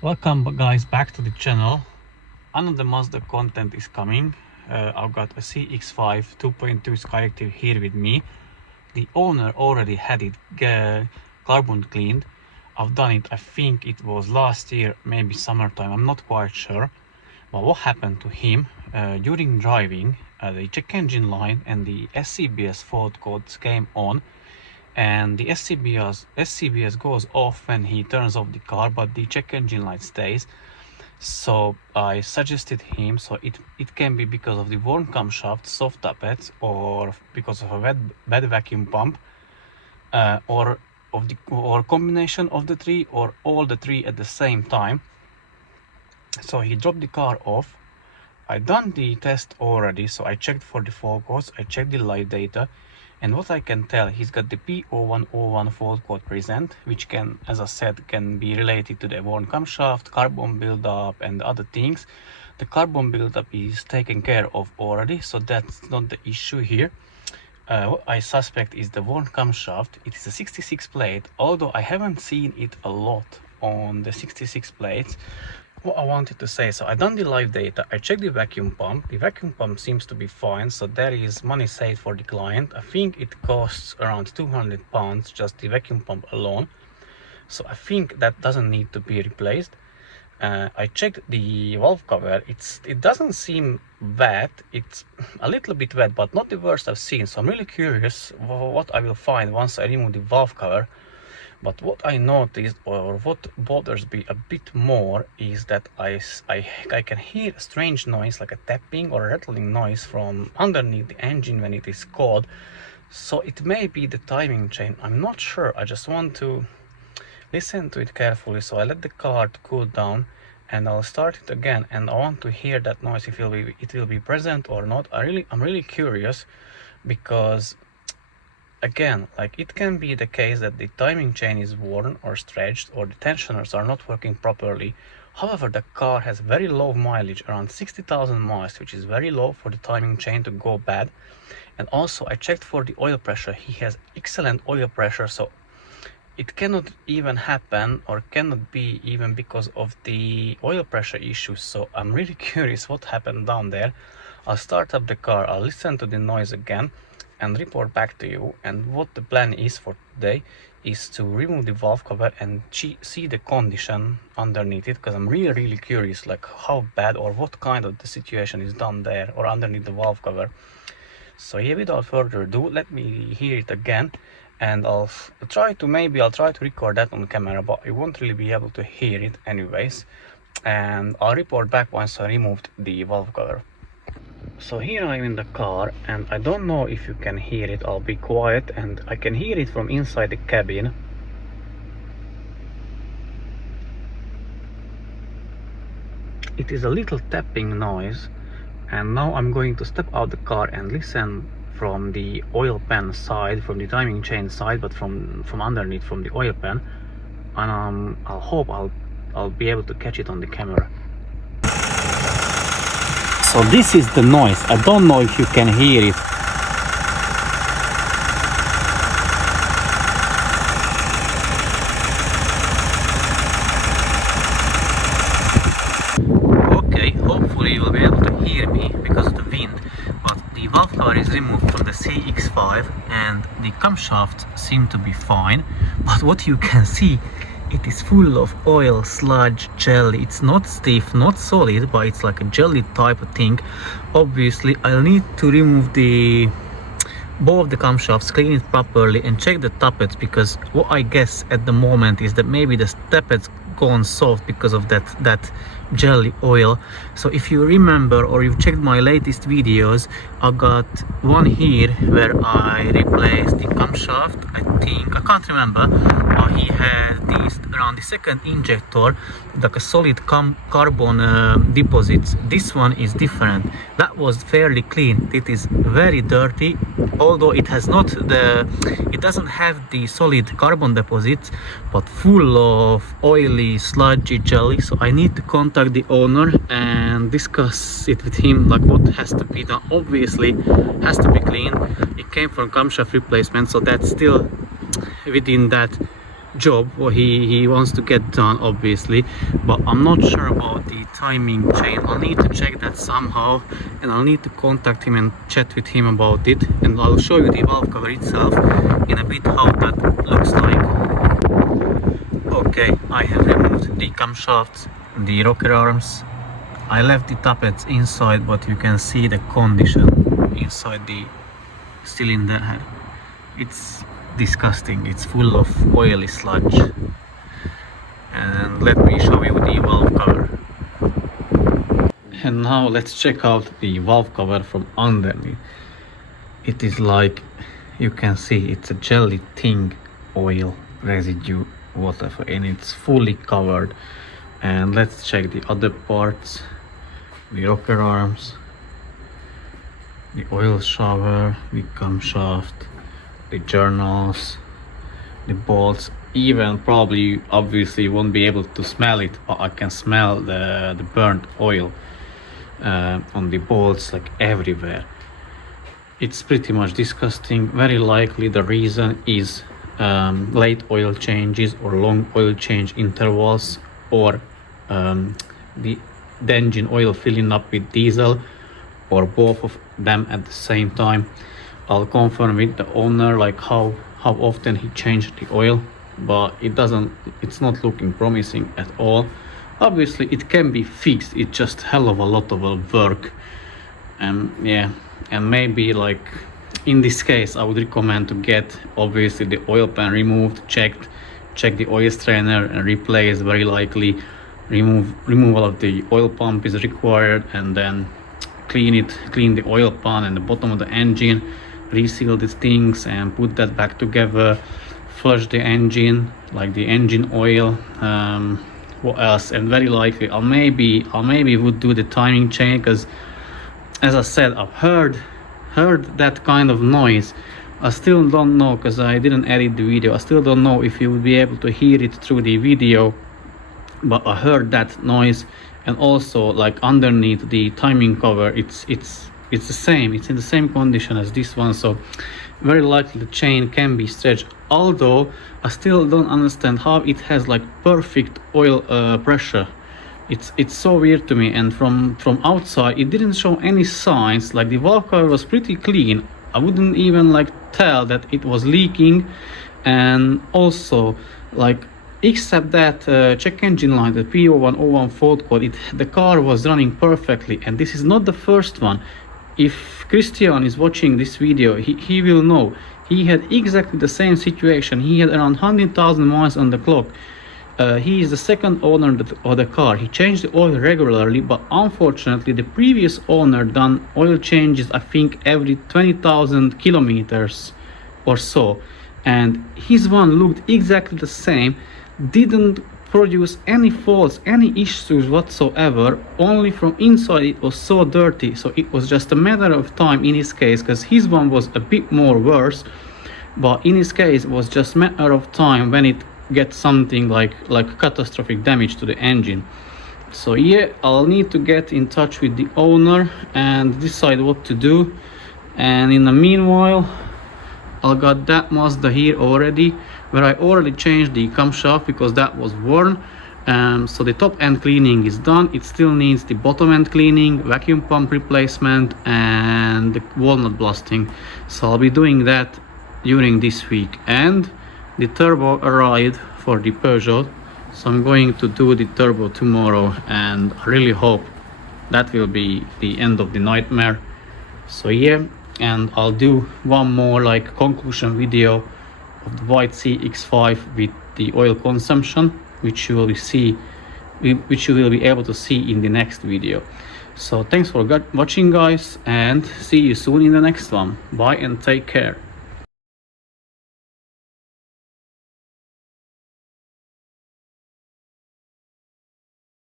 Welcome guys back to the channel. Another Mazda content is coming. I've got a Cx5 2.2 Skyactiv here with me. The owner already had it carbon cleaned. I've done it, I think it was last year, maybe summertime, I'm not quite sure. But what happened to him during driving, the check engine line and the SCBS fault codes came on, and the SCBS goes off when he turns off the car, but the check engine light stays. So I suggested him, so it can be because of the worn camshaft, soft tappets, or because of a bad vacuum pump, or combination of the three, or all the three at the same time. So he dropped the car off. I done the test already, so I checked for the fault codes, I checked the live data, and what I can tell, he's got the P0101 fault code present, which can, as I said, can be related to the worn camshaft, carbon buildup and other things. The carbon buildup is taken care of already, so that's not the issue here. What I suspect is the worn camshaft. It is a 66 plate, although I haven't seen it a lot on the 66 plates. What I wanted to say, so I done the live data, I checked the vacuum pump seems to be fine, so there is money saved for the client. I think it costs around £200 just the vacuum pump alone, so I think that doesn't need to be replaced. I checked the valve cover, it doesn't seem wet, it's a little bit wet, but not the worst I've seen, so I'm really curious what I will find once I remove the valve cover. But what I noticed, or what bothers me a bit more, is that I can hear a strange noise, like a tapping or a rattling noise from underneath the engine when it is cold. So it may be the timing chain, I'm not sure. I just want to listen to it carefully. So I let the car to cool down and I'll start it again, and I want to hear that noise, if it will be present or not. I'm really curious, because again, like, it can be the case that the timing chain is worn or stretched, or the tensioners are not working properly. However, the car has very low mileage, around 60,000 miles, which is very low for the timing chain to go bad. And also I checked for the oil pressure. He has excellent oil pressure, so it cannot even happen, or cannot be even because of the oil pressure issues. So I'm really curious what happened down there. I'll start up the car, I'll listen to the noise again and report back to you. And what the plan is for today is to remove the valve cover and see the condition underneath it, because I'm really curious, like, how bad or what kind of the situation is done there or underneath the valve cover. So yeah, without further ado, let me hear it again, and I'll try to record that on camera, but I won't really be able to hear it anyways, and I'll report back once I removed the valve cover. So here I'm in the car, and I don't know if you can hear it. I'll be quiet, and I can hear it from inside the cabin. It is a little tapping noise, and now I'm going to step out the car and listen from the oil pan side, from the timing chain side, but from underneath, from the oil pan, and I'll hope I'll be able to catch it on the camera. So this is the noise. I don't know if you can hear it. Okay, hopefully you will be able to hear me because of the wind, but the valve cover is removed from the Cx5 and the camshaft seem to be fine, but what you can see, it is full of oil, sludge, jelly. It's not stiff, not solid, but it's like a jelly type of thing. Obviously I'll need to remove both the camshafts, clean it properly and check the tappets, because what I guess at the moment is that maybe the tappets gone soft because of that jelly oil. So if you remember, or you've checked my latest videos, I got one here where I replaced the camshaft. I can't remember, but he had this around the second injector, like a solid carbon deposits. This one is different. That was fairly clean. It is very dirty, although it doesn't have the solid carbon deposits, but full of oily, sludgy jelly. So I need to contact the owner and discuss it with him, like what has to be done. Obviously has to be clean. It came from camshaft replacement, so that's still within that job what he wants to get done, obviously, but I'm not sure about the timing chain. I'll need to check that somehow, and I'll need to contact him and chat with him about it, and I'll show you the valve cover itself in a bit how that looks like. Okay, I have removed the camshafts, the rocker arms. I left the tappets inside, but you can see the condition inside the cylinder head. It's disgusting. It's full of oily sludge. And let me show you the valve cover. And now let's check out the valve cover from underneath. It is like, you can see, it's a jelly thing, oil residue, whatever, and it's fully covered. And let's check the other parts, the rocker arms, the oil shower, the camshaft, the journals, the bolts. Even probably, obviously, you won't be able to smell it, but I can smell the burnt oil on the bolts, like everywhere. It's pretty much disgusting. Very likely the reason is late oil changes or long oil change intervals, or the engine oil filling up with diesel, or both of them at the same time. I'll confirm with the owner like how often he changed the oil, but it's not looking promising at all. Obviously it can be fixed, it's just hell of a lot of work. Yeah, and maybe like in this case I would recommend to get obviously the oil pan removed, check the oil strainer and replace. Very likely removal of the oil pump is required, and then clean the oil pan and the bottom of the engine, reseal these things and put that back together, flush the engine, like the engine oil. What else? And very likely I'll maybe would do the timing chain, because as I said, I've heard that kind of noise. I still don't know, because I didn't edit the video, I still don't know if you would be able to hear it through the video, but I heard that noise. And also, like underneath the timing cover, it's the same, it's in the same condition as this one, so very likely the chain can be stretched. Although I still don't understand how it has like perfect oil pressure. It's so weird to me, and from outside it didn't show any signs. Like the valve cover was pretty clean. I wouldn't even like tell that it was leaking. And also, like, except that check engine light, the P0101 fault code, the car was running perfectly. And this is not the first one. If Christian is watching this video, he will know. He had exactly the same situation. He had around 100,000 miles on the clock. He is the second owner of the car. He changed the oil regularly, but unfortunately the previous owner done oil changes, I think, every 20,000 kilometers or so. And his one looked exactly the same, didn't produce any faults, any issues whatsoever. Only from inside it was so dirty, so it was just a matter of time in his case, because his one was a bit more worse, but in his case it was just a matter of time when it gets something like catastrophic damage to the engine. So yeah, I'll need to get in touch with the owner and decide what to do. And in the meanwhile, I got that Mazda here already, where I already changed the camshaft because that was worn. So the top end cleaning is done. It still needs the bottom end cleaning, vacuum pump replacement and the walnut blasting. So I'll be doing that during this week. And the turbo arrived for the Peugeot, so I'm going to do the turbo tomorrow, and I really hope that will be the end of the nightmare. So yeah, and I'll do one more like conclusion video of the white Cx5 with the oil consumption, which you will be able to see in the next video. So thanks for watching, guys, and see you soon in the next one. Bye and take care.